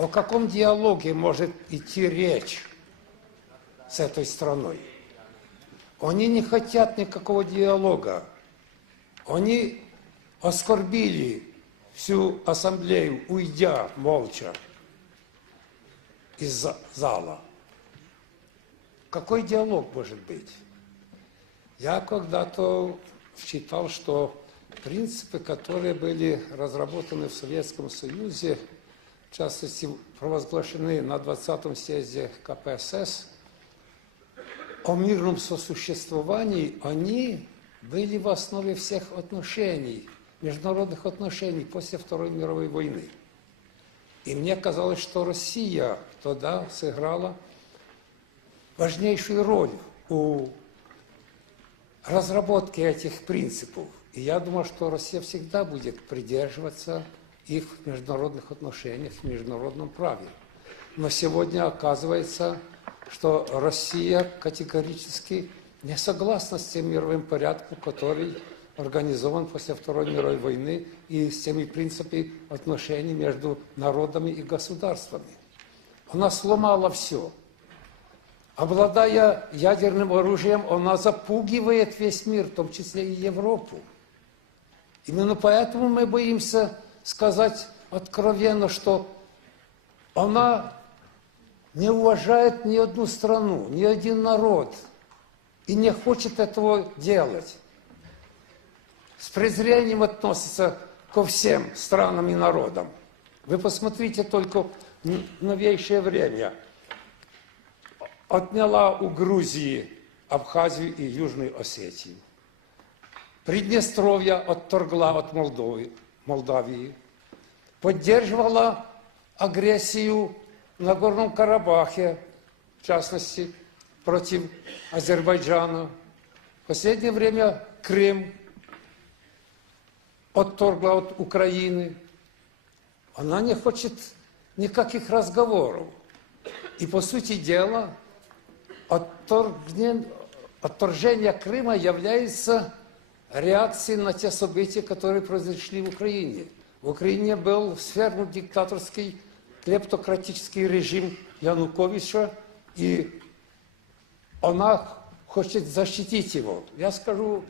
О каком диалоге может идти речь с этой страной? Они не хотят никакого диалога. Они оскорбили всю ассамблею, уйдя молча из зала. Какой диалог может быть? Я когда-то считал, что принципы, которые были разработаны в Советском Союзе, в частности, провозглашены на 20-м съезде КПСС, о мирном сосуществовании, они были в основе всех отношений, международных отношений после Второй мировой войны. И мне казалось, что Россия тогда сыграла важнейшую роль у разработки этих принципов. И я думаю, что Россия всегда будет придерживаться их в международных отношениях, в международном праве. Но сегодня оказывается, что Россия категорически не согласна с тем мировым порядком, который организован после Второй мировой войны, и с теми принципами отношений между народами и государствами. Она сломала все. Обладая ядерным оружием, она запугивает весь мир, в том числе и Европу. Именно поэтому мы боимся сказать откровенно, что она не уважает ни одну страну, ни один народ и не хочет этого делать. С презрением относится ко всем странам и народам. Вы посмотрите только в новейшее время. Отняла у Грузии Абхазию и Южную Осетию. Приднестровье отторгла от Молдавии. Поддерживала агрессию в Нагорном Карабахе, в частности, против Азербайджана. В последнее время Крым отторгла от Украины. Она не хочет никаких разговоров. И, по сути дела, отторжение Крыма является реакцией на те события, которые произошли в Украине. В Украине был свергнут диктаторский, клептократический режим Януковича, и она хочет защитить его. Я скажу,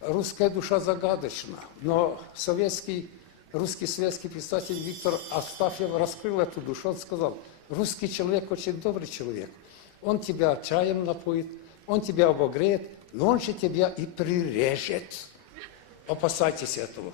русская душа загадочна, но русский советский писатель Виктор Астафьев раскрыл эту душу. Он сказал: русский человек очень добрый человек. Он тебя чаем напоит, он тебя обогреет, но он же тебя и прирежет. Опасайтесь этого.